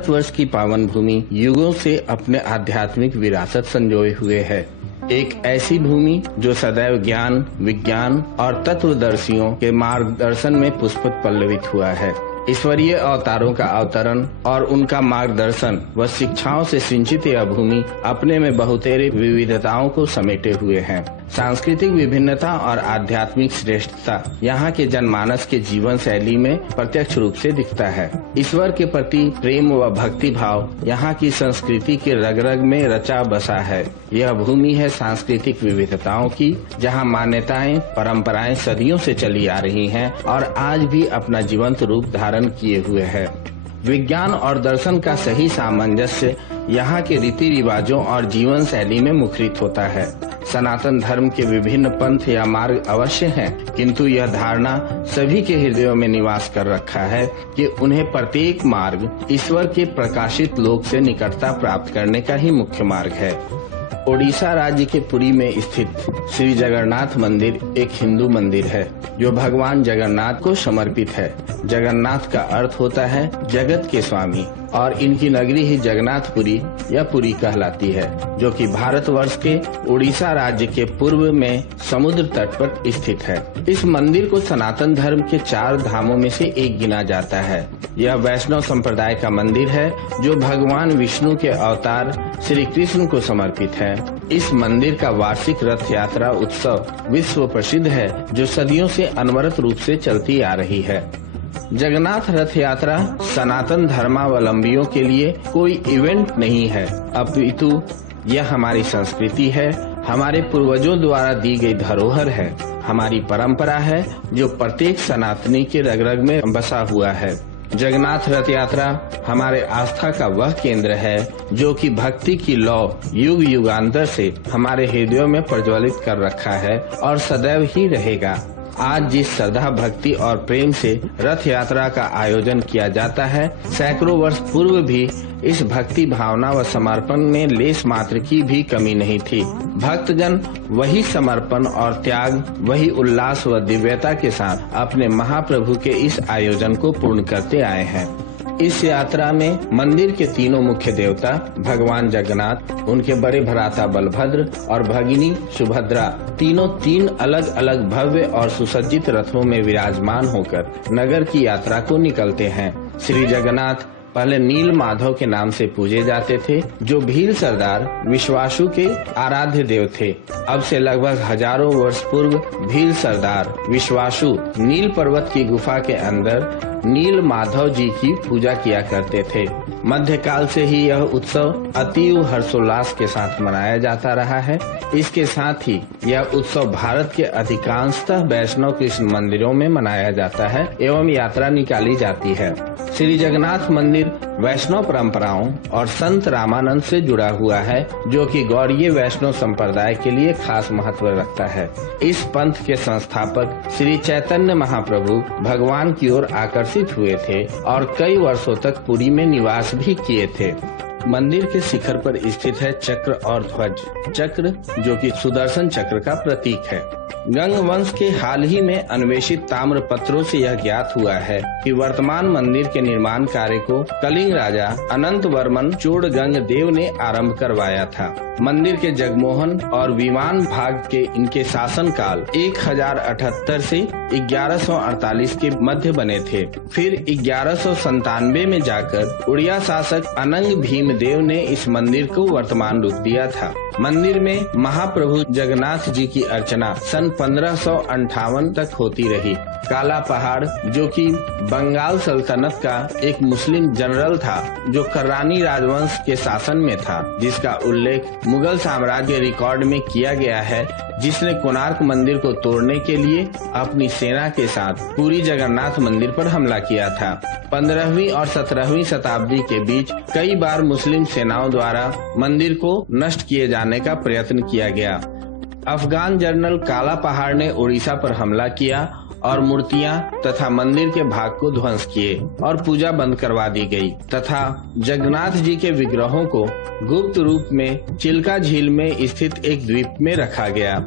भारतवर्ष की पावन भूमि युगों से अपने आध्यात्मिक विरासत संजोए हुए है। एक ऐसी भूमि जो सदैव ज्ञान, विज्ञान और तत्वदर्शियों के मार्गदर्शन में पुष्पित पल्लवित हुआ है। ईश्वरीय अवतारों का अवतरण और उनका मार्गदर्शन व शिक्षाओं से सिंचित यह भूमि अपने में बहुतेरे विविधताओं को समेटे हुए है। सांस्कृतिक विभिन्नता और आध्यात्मिक श्रेष्ठता यहाँ के जनमानस के जीवन शैली में प्रत्यक्ष रूप से दिखता है। ईश्वर के प्रति प्रेम व भक्ति भाव यहाँ की संस्कृति के रग रग में रचा बसा है। यह भूमि है सांस्कृतिक विविधताओं की, जहाँ मान्यताएं, परंपराएं सदियों से चली आ रही हैं और आज भी अपना जीवंत रूप धारण किए हुए है। विज्ञान और दर्शन का सही सामंजस्य यहाँ के रीति रिवाजों और जीवन शैली में मुखरित होता है। सनातन धर्म के विभिन्न पंथ या मार्ग अवश्य हैं, किंतु यह धारणा सभी के हृदयों में निवास कर रखा है कि उन्हें प्रत्येक मार्ग ईश्वर के प्रकाशित लोक से निकटता प्राप्त करने का ही मुख्य मार्ग है। ओडिशा राज्य के पुरी में स्थित श्री जगन्नाथ मंदिर एक हिंदू मंदिर है जो भगवान जगन्नाथ को समर्पित है। जगन्नाथ का अर्थ होता है जगत के स्वामी और इनकी नगरी ही जगन्नाथपुरी या पुरी कहलाती है, जो कि भारतवर्ष के उड़ीसा राज्य के पूर्व में समुद्र तट पर स्थित है। इस मंदिर को सनातन धर्म के 4 धामों में से एक गिना जाता है। यह वैष्णव संप्रदाय का मंदिर है जो भगवान विष्णु के अवतार श्री कृष्ण को समर्पित है। इस मंदिर का वार्षिक रथ यात्रा उत्सव विश्व प्रसिद्ध है, जो सदियों से अनवरत रूप से चलती आ रही है। जगन्नाथ रथ यात्रा सनातन धर्मावलंबियों के लिए कोई इवेंट नहीं है, अपितु यह हमारी संस्कृति है, हमारे पूर्वजों द्वारा दी गई धरोहर है, हमारी परंपरा है जो प्रत्येक सनातनी के रग रग में बसा हुआ है। जगन्नाथ रथ यात्रा हमारे आस्था का वह केंद्र है जो कि भक्ति की लौ युग युगांतर से हमारे हृदयों में प्रज्वलित कर रखा है और सदैव ही रहेगा। आज जिस श्रद्धा, भक्ति और प्रेम से रथ यात्रा का आयोजन किया जाता है, सैकड़ों वर्ष पूर्व भी इस भक्ति भावना व समर्पण में लेश मात्र की भी कमी नहीं थी। भक्तजन वही समर्पण और त्याग, वही उल्लास व दिव्यता के साथ अपने महाप्रभु के इस आयोजन को पूर्ण करते आए हैं। इस यात्रा में मंदिर के तीनों मुख्य देवता भगवान जगन्नाथ, उनके बड़े भ्राता बलभद्र और भगिनी सुभद्रा तीनों 3 अलग अलग भव्य और सुसज्जित रथों में विराजमान होकर नगर की यात्रा को निकलते हैं। श्री जगन्नाथ पहले नील माधव के नाम से पूजे जाते थे, जो भील सरदार विश्वासु के आराध्य देव थे। अब से लगभग हजारों वर्ष पूर्व भील सरदार विश्वासु नील पर्वत की गुफा के अंदर नील माधव जी की पूजा किया करते थे। मध्यकाल से ही यह उत्सव अतीव हर्षोल्लास के साथ मनाया जाता रहा है। इसके साथ ही यह उत्सव भारत के अधिकांशतः वैष्णव कृष्ण मंदिरों में मनाया जाता है एवं यात्रा निकाली जाती है। श्री जगन्नाथ मंदिर वैष्णव परंपराओं और संत रामानंद से जुड़ा हुआ है, जो कि गौड़ीय वैष्णव संप्रदाय के लिए खास महत्व रखता है। इस पंथ के संस्थापक श्री चैतन्य महाप्रभु भगवान की ओर आकर्षित हुए थे और कई वर्षों तक पुरी में निवास भी किए थे। मंदिर के शिखर पर स्थित है चक्र और ध्वज। चक्र जो कि सुदर्शन चक्र का प्रतीक है। गंग वंश के हाल ही में अन्वेषित ताम्र पत्रों से यह ज्ञात हुआ है कि वर्तमान मंदिर के निर्माण कार्य को कलिंग राजा अनंत वर्मन चोड़गंग देव ने आरंभ करवाया था। मंदिर के जगमोहन और विमान भाग के इनके शासन काल 1078 से 1148 के मध्य बने थे। फिर 1197 में जाकर उड़िया शासक अनंग भीमदेव ने इस मंदिर को वर्तमान रूप दिया था। मंदिर में महाप्रभु जगन्नाथ जी की अर्चना सन 1558 तक होती रही। काला पहाड़ जो कि बंगाल सल्तनत का एक मुस्लिम जनरल था जो कर्रानी राजवंश के शासन में था, जिसका उल्लेख मुगल साम्राज्य रिकॉर्ड में किया गया है, जिसने कोणार्क मंदिर को तोड़ने के लिए अपनी सेना के साथ पुरी जगन्नाथ मंदिर पर हमला किया था। 15वीं और 17वीं शताब्दी के बीच कई बार मुस्लिम सेनाओं द्वारा मंदिर को नष्ट किए जाने का प्रयत्न किया गया। अफगान जनरल काला पहाड़ ने उड़ीसा पर हमला किया और मूर्तियां तथा मंदिर के भाग को ध्वंस किए और पूजा बंद करवा दी गई तथा जगन्नाथ जी के विग्रहों को गुप्त रूप में चिल्का झील में स्थित एक द्वीप में रखा गया।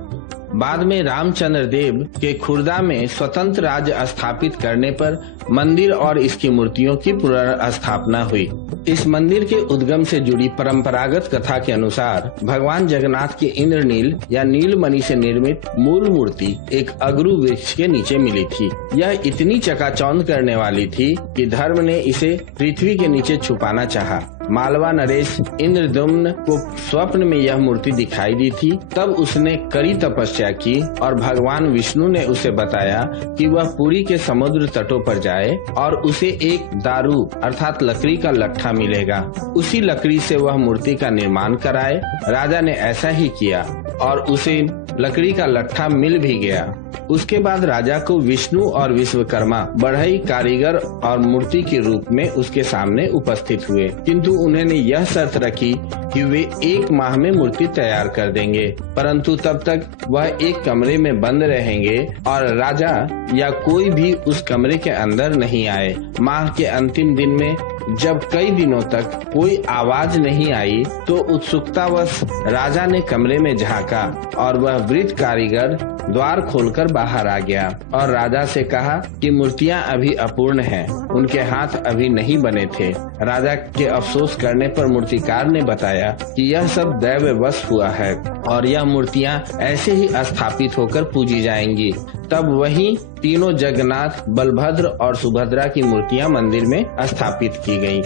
बाद में रामचंद्र देव के खुर्दा में स्वतंत्र राज्य स्थापित करने पर मंदिर और इसकी मूर्तियों की पुनर्स्थापना हुई। इस मंदिर के उद्गम से जुड़ी परंपरागत कथा के अनुसार भगवान जगन्नाथ के इंद्रनील या नीलमणि से निर्मित मूल मूर्ति एक अगरू वृक्ष के नीचे मिली थी। यह इतनी चकाचौंध करने वाली थी कि धर्म ने इसे पृथ्वी के नीचे छुपाना चाहा। मालवा नरेश इंद्रद्युम्न को स्वप्न में यह मूर्ति दिखाई दी थी। तब उसने कड़ी तपस्या की और भगवान विष्णु ने उसे बताया कि वह पुरी के समुद्र तटों पर जाए और उसे एक दारू अर्थात लकड़ी का लट्ठा मिलेगा। उसी लकड़ी से वह मूर्ति का निर्माण कराए। राजा ने ऐसा ही किया और उसे लकड़ी का लट्ठा मिल भी गया। उसके बाद राजा को विष्णु और विश्वकर्मा बढ़ई कारीगर और मूर्ति के रूप में उसके सामने उपस्थित हुए, किंतु उन्होंने यह शर्त रखी कि वे 1 माह में मूर्ति तैयार कर देंगे, परंतु तब तक वह एक कमरे में बंद रहेंगे और राजा या कोई भी उस कमरे के अंदर नहीं आए। माह के अंतिम दिन में जब कई दिनों तक कोई आवाज नहीं आई तो उत्सुकतावश राजा ने कमरे में झांका और वह वृद्ध कारीगर द्वार खोलकर बाहर आ गया और राजा से कहा कि मूर्तियां अभी अपूर्ण हैं, उनके हाथ अभी नहीं बने थे। राजा के अफसोस करने पर मूर्तिकार ने बताया कि यह सब दैववश हुआ है और यह मूर्तियां ऐसे ही स्थापित होकर पूजी जाएंगी। तब वहीं तीनों जगन्नाथ, बलभद्र और सुभद्रा की मूर्तियां मंदिर में स्थापित की गयी।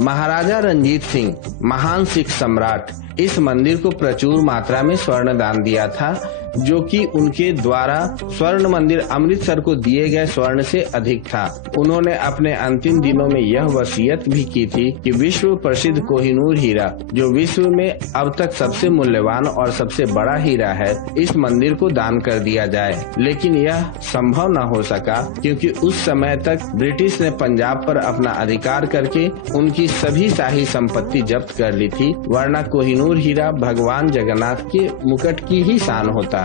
महाराजा रंजीत सिंह, महान सिख सम्राट, इस मंदिर को प्रचुर मात्रा में स्वर्ण दान दिया था, जो कि उनके द्वारा स्वर्ण मंदिर अमृतसर को दिए गए स्वर्ण से अधिक था। उन्होंने अपने अंतिम दिनों में यह वसीयत भी की थी कि विश्व प्रसिद्ध कोहिनूर हीरा, जो विश्व में अब तक सबसे मूल्यवान और सबसे बड़ा हीरा है, इस मंदिर को दान कर दिया जाए। लेकिन यह संभव न हो सका क्योंकि उस समय तक ब्रिटिश ने पंजाब पर अपना अधिकार करके उनकी सभी शाही संपत्ति जब्त कर ली थी, वरना कोहिनूर हीरा भगवान जगन्नाथ के मुकुट की ही शान होता।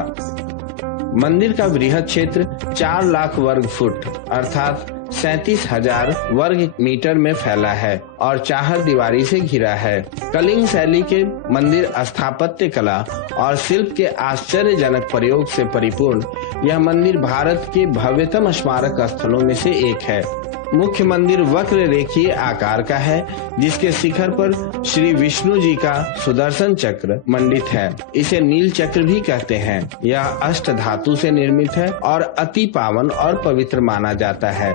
मंदिर का बृहद क्षेत्र 4 लाख वर्ग फुट अर्थात 37,000 वर्ग मीटर में फैला है और चार दीवारी से घिरा है। कलिंग शैली के मंदिर स्थापत्य कला और शिल्प के आश्चर्यजनक प्रयोग से परिपूर्ण यह मंदिर भारत के भव्यतम स्मारक स्थलों में से एक है। मुख्य मंदिर वक्र रेखीय आकार का है, जिसके शिखर पर श्री विष्णु जी का सुदर्शन चक्र मंडित है। इसे नील चक्र भी कहते हैं। यह अष्ट धातु से निर्मित है और अति पावन और पवित्र माना जाता है।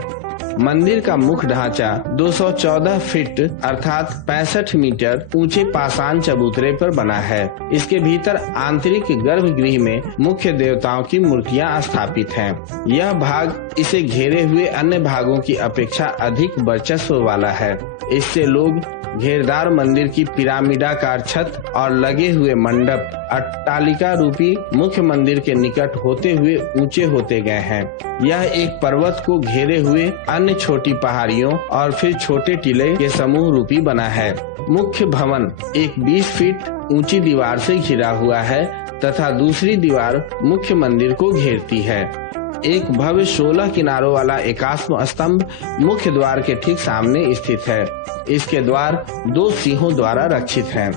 मंदिर का मुख्य ढांचा 214 फीट अर्थात 65 मीटर ऊंचे पाषाण चबूतरे पर बना है। इसके भीतर आंतरिक गर्भगृह में मुख्य देवताओं की मूर्तियां स्थापित हैं। यह भाग इसे घेरे हुए अन्य भागों की अपेक्षा अधिक वर्चस्व वाला है। इससे लोग घेरदार मंदिर की पिरामिडाकार छत और लगे हुए मंडप अट्टालिका रूपी मुख्य मंदिर के निकट होते हुए ऊंचे होते गए हैं। यह एक पर्वत को घेरे हुए अन्य छोटी पहाड़ियों और फिर छोटे टीले के समूह रूपी बना है। मुख्य भवन एक 20 फीट ऊंची दीवार से घिरा हुआ है तथा दूसरी दीवार मुख्य मंदिर को घेरती है। एक भव्य 16 किनारों वाला एकास्म स्तंभ मुख्य द्वार के ठीक सामने स्थित है। इसके द्वार 2 सिंहों द्वारा रक्षित हैं।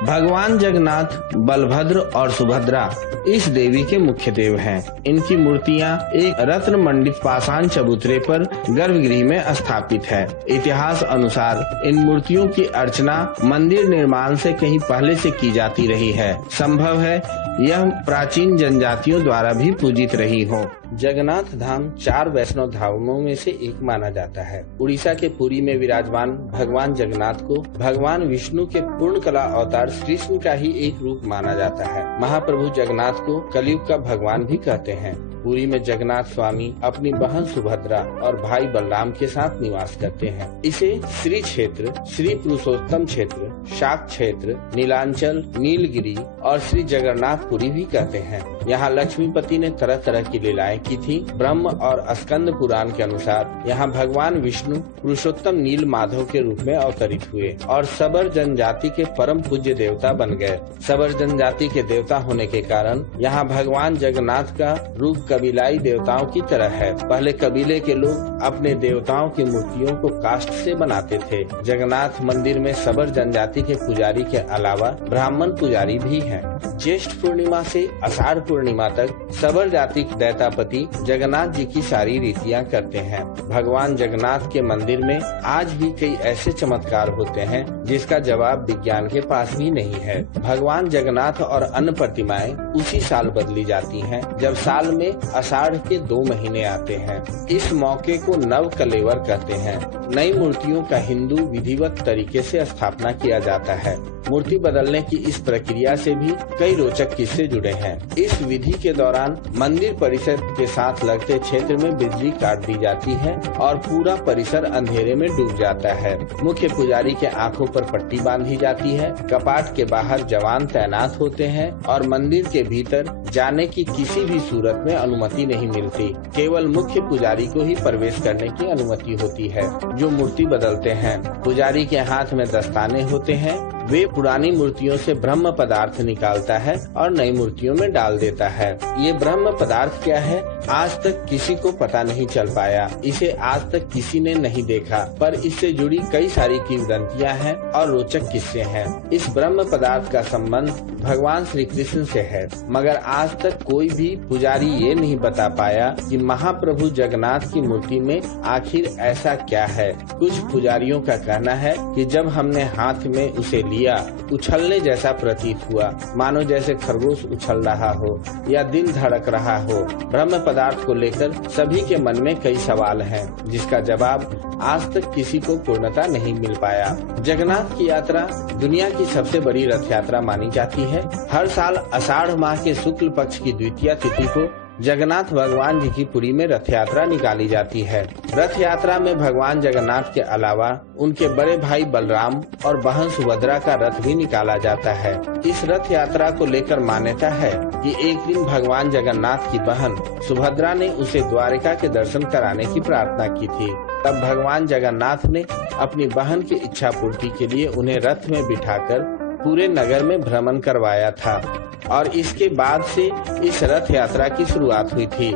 भगवान जगन्नाथ, बलभद्र और सुभद्रा इस देवी के मुख्य देव हैं। इनकी मूर्तियां एक रत्न मंडित पाषाण चबूतरे पर गर्भगृह में स्थापित है। इतिहास अनुसार इन मूर्तियों की अर्चना मंदिर निर्माण से कहीं पहले से की जाती रही है। संभव है यह प्राचीन जनजातियों द्वारा भी पूजित रही हो। जगन्नाथ धाम 4 वैष्णव धामों में से एक माना जाता है। उड़ीसा के पुरी में विराजमान भगवान जगन्नाथ को भगवान विष्णु के पूर्ण कला अवतार श्री कृष्ण का ही एक रूप माना जाता है। महाप्रभु जगन्नाथ को कलयुग का भगवान भी कहते हैं। पुरी में जगन्नाथ स्वामी अपनी बहन सुभद्रा और भाई बलराम के साथ निवास करते हैं। इसे श्री क्षेत्र, श्री पुरुषोत्तम क्षेत्र, शाक क्षेत्र, नीलांचल, नीलगिरी और श्री जगन्नाथपुरी भी कहते हैं। यहाँ लक्ष्मीपति ने तरह तरह की लीलाएं की थी। ब्रह्म और स्कंद पुराण के अनुसार यहाँ भगवान विष्णु पुरुषोत्तम नील माधव के रूप में अवतरित हुए और सबर जनजाति के परम पूज्य देवता बन गए। सबर जनजाति के देवता होने के कारण यहाँ भगवान जगन्नाथ का रूप कबीलाई देवताओं की तरह है। पहले कबीले के लोग अपने देवताओं की मूर्तियों को काष्ठ से बनाते थे। जगन्नाथ मंदिर में सबर जनजाति के पुजारी के अलावा ब्राह्मण पुजारी भी हैं। ज्येष्ठ पूर्णिमा से आषाढ़ पूर्णिमा तक सबर जाति दैतापति जगन्नाथ जी की सारी रीतियां करते हैं। भगवान जगन्नाथ के मंदिर में आज भी कई ऐसे चमत्कार होते हैं जिसका जवाब विज्ञान के पास भी नहीं है। भगवान जगन्नाथ और अन्य प्रतिमाएं उसी साल बदली जाती हैं जब साल में आषाढ़ के 2 महीने आते हैं। इस मौके को नव कलेवर कहते हैं। नई मूर्तियों का हिंदू विधिवत तरीके से स्थापना किया जाता है। मूर्ति बदलने की इस प्रक्रिया से भी कई रोचक किस्से जुड़े हैं। इस विधि के दौरान मंदिर परिसर के साथ लगते क्षेत्र में बिजली काट दी जाती है और पूरा परिसर अंधेरे में डूब जाता है। मुख्य पुजारी के आंखों पर पट्टी बांधी जाती है। कपाट के बाहर जवान तैनात होते हैं और मंदिर के भीतर जाने की किसी भी सूरत में अनुमति नहीं मिलती। केवल मुख्य पुजारी को ही प्रवेश करने की अनुमति होती है जो मूर्ति बदलते हैं। पुजारी के हाथ में दस्ताने होते हैं। वे पुरानी मूर्तियों से ब्रह्म पदार्थ निकालता है और नई मूर्तियों में डाल देता है। ये ब्रह्म पदार्थ क्या है, आज तक किसी को पता नहीं चल पाया। इसे आज तक किसी ने नहीं देखा, पर इससे जुड़ी कई सारी किंवदंतियां हैं और रोचक किस्से हैं। इस ब्रह्म पदार्थ का संबंध भगवान श्री कृष्ण से है, मगर आज तक कोई भी पुजारी ये नहीं बता पाया कि महाप्रभु जगन्नाथ की मूर्ति में आखिर ऐसा क्या है। कुछ पुजारियों का कहना है कि जब हमने हाथ में उसे लिया, उछलने जैसा प्रतीत हुआ, मानो जैसे खरगोश उछल रहा हो या दिल धड़क रहा हो। ब्रह्म पदार्थ को लेकर सभी के मन में कई सवाल हैं, जिसका जवाब आज तक किसी को पूर्णता नहीं मिल पाया। जगन्नाथ की यात्रा दुनिया की सबसे बड़ी रथ यात्रा मानी जाती है। हर साल आषाढ़ माह के शुक्ल पक्ष की द्वितीया तिथि को जगन्नाथ भगवान जी की पुरी में रथ यात्रा निकाली जाती है। रथ यात्रा में भगवान जगन्नाथ के अलावा उनके बड़े भाई बलराम और बहन सुभद्रा का रथ भी निकाला जाता है। इस रथ यात्रा को लेकर मान्यता है कि एक दिन भगवान जगन्नाथ की बहन सुभद्रा ने उसे द्वारिका के दर्शन कराने की प्रार्थना की थी। तब भगवान जगन्नाथ ने अपनी बहन की इच्छा पूर्ति के लिए उन्हें रथ में बिठाकर पूरे नगर में भ्रमण करवाया था और इसके बाद से इस रथ यात्रा की शुरुआत हुई थी।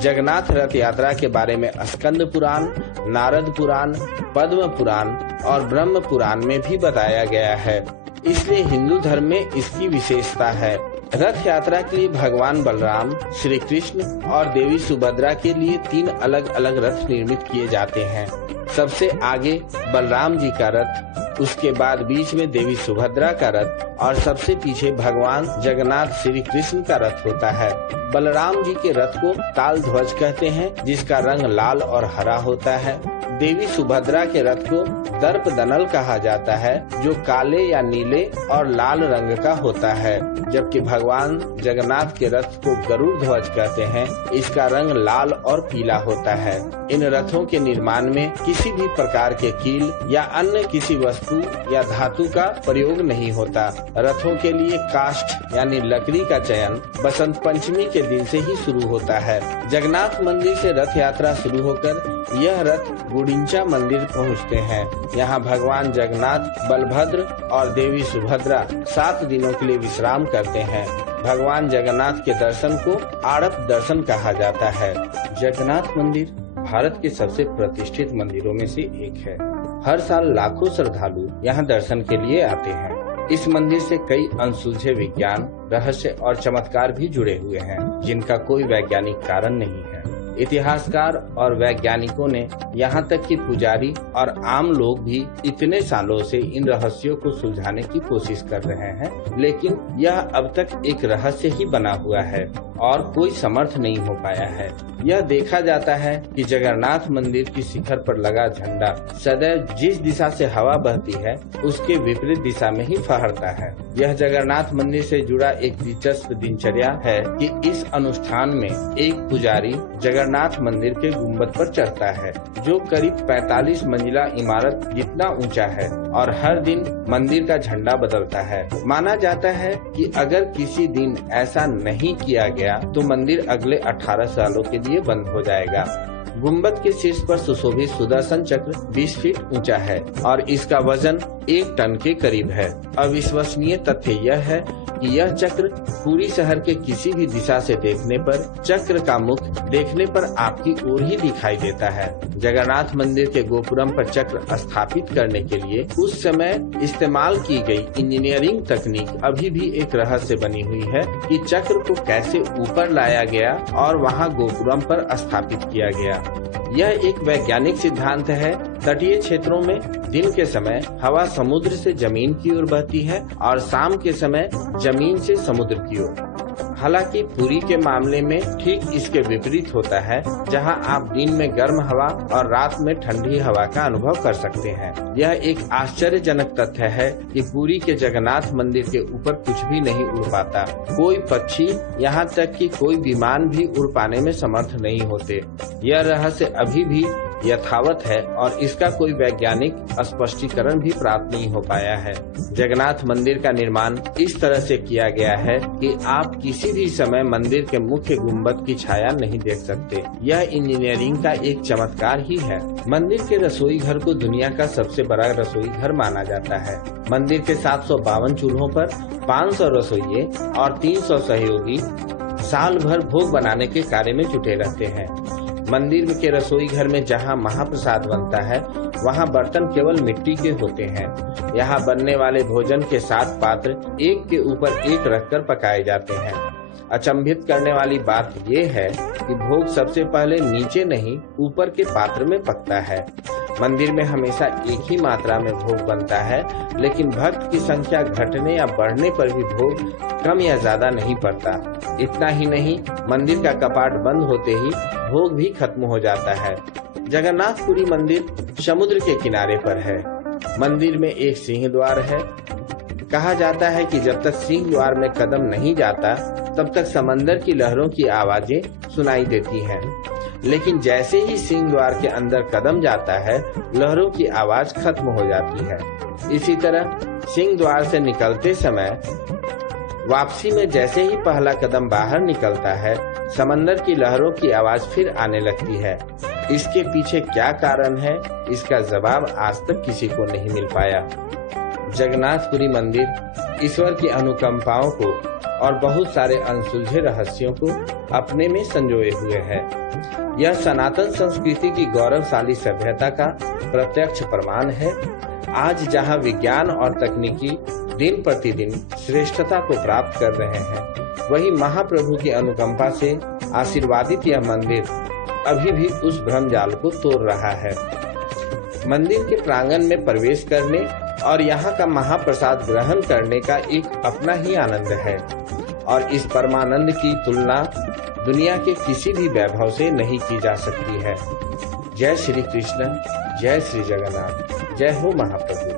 जगन्नाथ रथ यात्रा के बारे में स्कंद पुराण, नारद पुराण, पद्म पुराण और ब्रह्म पुराण में भी बताया गया है। इसलिए हिंदू धर्म में इसकी विशेषता है। रथ यात्रा के लिए भगवान बलराम, श्री कृष्ण और देवी सुभद्रा के लिए 3 अलग अलग रथ निर्मित किए जाते हैं। सबसे आगे बलराम जी का रथ, उसके बाद बीच में देवी सुभद्रा का रथ और सबसे पीछे भगवान जगन्नाथ श्री कृष्ण का रथ होता है। बलराम जी के रथ को ताल ध्वज कहते हैं, जिसका रंग लाल और हरा होता है। देवी सुभद्रा के रथ को दर्प दनल कहा जाता है, जो काले या नीले और लाल रंग का होता है, जबकि भगवान जगन्नाथ के रथ को गरुड़ ध्वज कहते हैं। इसका रंग लाल और पीला होता है। इन रथों के निर्माण में किसी भी प्रकार के कील या अन्य किसी वस्तु या धातु का प्रयोग नहीं होता। रथों के लिए काष्ठ यानी लकड़ी का चयन बसंत पंचमी के दिन से ही शुरू होता है। जगन्नाथ मंदिर से रथ यात्रा शुरू होकर यह रथ गुड़िंचा मंदिर पहुंचते हैं। यहाँ भगवान जगन्नाथ, बलभद्र और देवी सुभद्रा 7 दिनों के लिए विश्राम करते हैं। भगवान जगन्नाथ के दर्शन को आड़प दर्शन कहा जाता है। जगन्नाथ मंदिर भारत के सबसे प्रतिष्ठित मंदिरों में से एक है। हर साल लाखों श्रद्धालु यहाँ दर्शन के लिए आते हैं। इस मंदिर से कई अनसुलझे विज्ञान, रहस्य और चमत्कार भी जुड़े हुए हैं, जिनका कोई वैज्ञानिक कारण नहीं है। इतिहासकार और वैज्ञानिकों ने यहाँ तक कि पुजारी और आम लोग भी इतने सालों से इन रहस्यों को सुलझाने की कोशिश कर रहे हैं, लेकिन यह अब तक एक रहस्य ही बना हुआ है और कोई समर्थ नहीं हो पाया है। यह देखा जाता है कि जगन्नाथ मंदिर की शिखर पर लगा झंडा सदैव जिस दिशा से हवा बहती है उसके विपरीत दिशा में ही फहरता है। यह जगन्नाथ मंदिर से जुड़ा एक दिलचस्प दिनचर्या है कि इस अनुष्ठान में एक पुजारी जगन्नाथ मंदिर के गुम्बद पर चढ़ता है, जो करीब 45 मंजिला इमारत जितना ऊंचा है, और हर दिन मंदिर का झंडा बदलता है। माना जाता है कि अगर किसी दिन ऐसा नहीं किया गया तो मंदिर अगले 18 सालों के लिए बंद हो जाएगा। गुम्बद के शीर्ष पर सुशोभित सुदर्शन चक्र 20 फीट ऊंचा है और इसका वजन 1 टन के करीब है। अविश्वसनीय तथ्य यह है कि यह चक्र पुरी शहर के किसी भी दिशा से देखने पर चक्र का मुख देखने पर आपकी ओर ही दिखाई देता है। जगन्नाथ मंदिर के गोपुरम पर चक्र स्थापित करने के लिए उस समय इस्तेमाल की गई इंजीनियरिंग तकनीक अभी भी एक रहस्य बनी हुई है कि चक्र को कैसे ऊपर लाया गया और वहां गोपुरम पर स्थापित किया गया। यह एक वैज्ञानिक सिद्धांत है। तटीय क्षेत्रों में दिन के समय हवा समुद्र से जमीन की ओर बहती है और शाम के समय जमीन से समुद्र की ओर। हालांकि पुरी के मामले में ठीक इसके विपरीत होता है, जहां आप दिन में गर्म हवा और रात में ठंडी हवा का अनुभव कर सकते हैं। यह एक आश्चर्यजनक तथ्य है कि पुरी के जगन्नाथ मंदिर के ऊपर कुछ भी नहीं उड़ पाता। कोई पक्षी, यहाँ तक कि कोई विमान भी उड़ पाने में समर्थ नहीं होते। यह रहस्य अभी भी यथावत है और इसका कोई वैज्ञानिक स्पष्टीकरण भी प्राप्त नहीं हो पाया है। जगन्नाथ मंदिर का निर्माण इस तरह से किया गया है कि आप किसी भी समय मंदिर के मुख्य गुंबद की छाया नहीं देख सकते। यह इंजीनियरिंग का एक चमत्कार ही है। मंदिर के रसोई घर को दुनिया का सबसे बड़ा रसोई घर माना जाता है। मंदिर के 752 चूल्हों पर 500 रसोइये और 300 सहयोगी साल भर भोग बनाने के कार्य में जुटे रहते हैं। मंदिर के रसोई घर में जहां महाप्रसाद बनता है, वहां बर्तन केवल मिट्टी के होते हैं। यहां बनने वाले भोजन के 7 पात्र एक के ऊपर एक रखकर पकाए जाते हैं। अचंभित करने वाली बात ये है कि भोग सबसे पहले नीचे नहीं ऊपर के पात्र में पकता है। मंदिर में हमेशा एक ही मात्रा में भोग बनता है, लेकिन भक्त की संख्या घटने या बढ़ने पर भी भोग कम या ज्यादा नहीं पड़ता। इतना ही नहीं, मंदिर का कपाट बंद होते ही भोग भी खत्म हो जाता है। जगन्नाथपुरी मंदिर समुद्र के किनारे पर है। मंदिर में एक सिंह द्वार है। कहा जाता है कि जब तक सिंह द्वार में कदम नहीं जाता, तब तक समंदर की लहरों की आवाजें सुनाई देती हैं। लेकिन जैसे ही सिंह द्वार के अंदर कदम जाता है, लहरों की आवाज खत्म हो जाती है। इसी तरह सिंह द्वार से निकलते समय वापसी में जैसे ही पहला कदम बाहर निकलता है, समंदर की लहरों की आवाज फिर आने लगती है। इसके पीछे क्या कारण है, इसका जवाब आज तक किसी को नहीं मिल पाया। जगन्नाथपुरी मंदिर ईश्वर की अनुकंपाओं को और बहुत सारे अनसुलझे रहस्यों को अपने में संजोए हुए है। यह सनातन संस्कृति की गौरवशाली सभ्यता का प्रत्यक्ष प्रमाण है। आज जहां विज्ञान और तकनीकी दिन प्रतिदिन श्रेष्ठता को प्राप्त कर रहे हैं, वही महाप्रभु की अनुकंपा से आशीर्वादित यह मंदिर अभी भी उस भ्रमजाल को तोड़ रहा है। मंदिर के प्रांगण में प्रवेश करने और यहाँ का महाप्रसाद ग्रहण करने का एक अपना ही आनंद है और इस परमानंद की तुलना दुनिया के किसी भी वैभव से नहीं की जा सकती है। जय श्री कृष्ण, जय श्री जगन्नाथ, जय हो महाप्रभु।